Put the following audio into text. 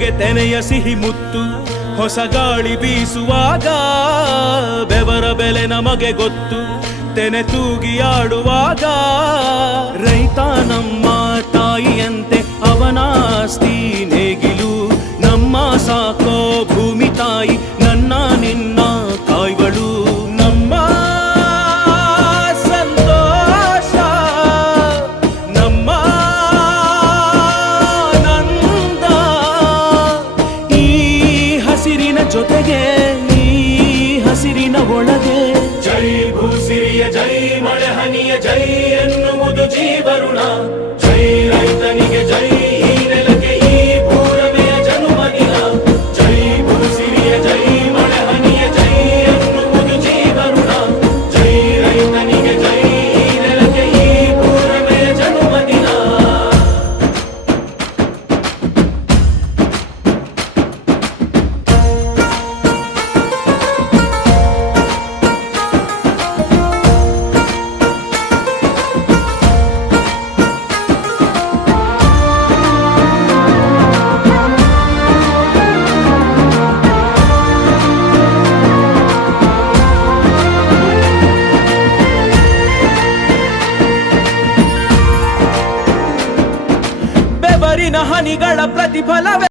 ಎದೆಗೆ ತೆನೆಯ ಸಿಹಿ ಮುತ್ತು ಹೊಸ ಗಾಳಿ ಬೀಸುವಾಗ ಬೆವರ ಬೆಲೆ ನಮಗೆ ಗೊತ್ತು ತೆನೆ ತೂಗಿ ಆಡುವಾಗ ರೈತ ನಮ್ಮ ತಾಯಿಯಂತೆ ಅವನಾಸ್ತಿ ನೇಗಿಲು ನಮ್ಮ ಸಾಕೋ ಭೂಮಿ ತಾಯಿ ನನ್ನ ನಿನ್ನ ಕಾಯ್ಗಳು ನಮ್ಮ ಸಂತೋಷ ನಮ್ಮ ನಂದ ಈ ಹಸಿರಿನ ಜೊತೆಗೆ ಈ ಹಸಿರಿನ ಒಳಗೆ ಜೈ ಭೂಸಿರಿಯ ಜೈ ಮಳೆ ಹನಿಯ ಜೈ ಎನ್ನುವುದು ಜೀವರುಣ ಜೈ ರೈತನಿಗೆ ಜೈ ಈ ನೆಲಕ್ಕೆ ಈ ಭೂರಮೆಯ ಜನುಮದಿನ ಜೈ ಭೂಸಿರಿಯ ಜೈ ಮಳೆ ಹನಿಯ ಜೈ ಎನ್ನುವುದು ಜೀವರುಣ ಜೈ ರೈತನಿಗೆ ಜೈ ಈ ನೆಲಕ್ಕೆ ಈ ಭೂರಮೆಯ ಜನುಮದಿನ ಬೆವರಿನ ಹನಿಗಳ ಪ್ರತಿಫಲವೇ